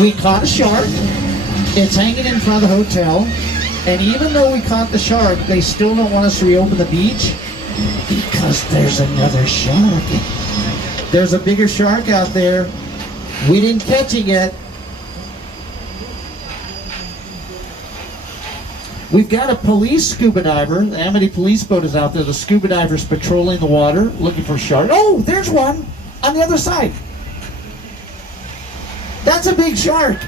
We caught a shark. It's hanging in front of the hotel. And even though we caught the shark, they still don't want us to reopen the beach because there's another shark. There's a bigger shark out there. We didn't catch it yet. We've got a police scuba diver. The Amity police boat is out there. The scuba diver's patrolling the water, looking for sharks. Oh, there's one on the other side. That's a big shark.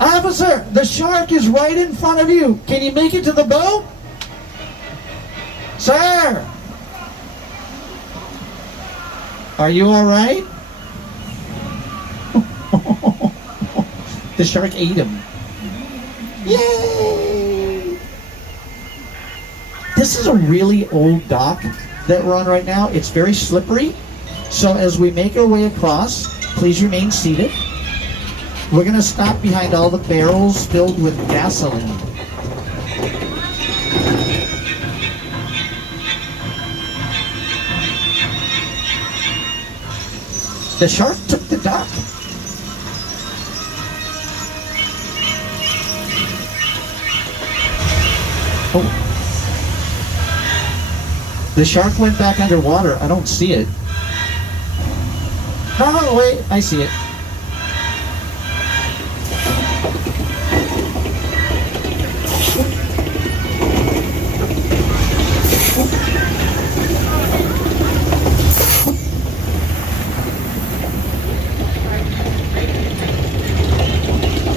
Officer, the shark is right in front of you. Can you make it to the boat? Sir! Are you all right? The shark ate him. Yay! This is a really old dock that we're on right now. It's very slippery. So as we make our way across, please remain seated. We're going to stop behind all the barrels filled with gasoline. The shark took the dock. Oh. The shark went back underwater. I don't see it. Oh, wait, I see it.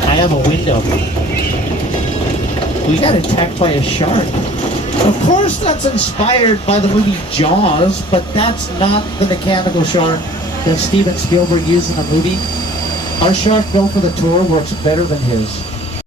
I have a window. We got attacked by a shark. Of course that's inspired by the movie Jaws, but that's not the mechanical shark that Steven Spielberg used in the movie. Our shark built for the tour works better than his.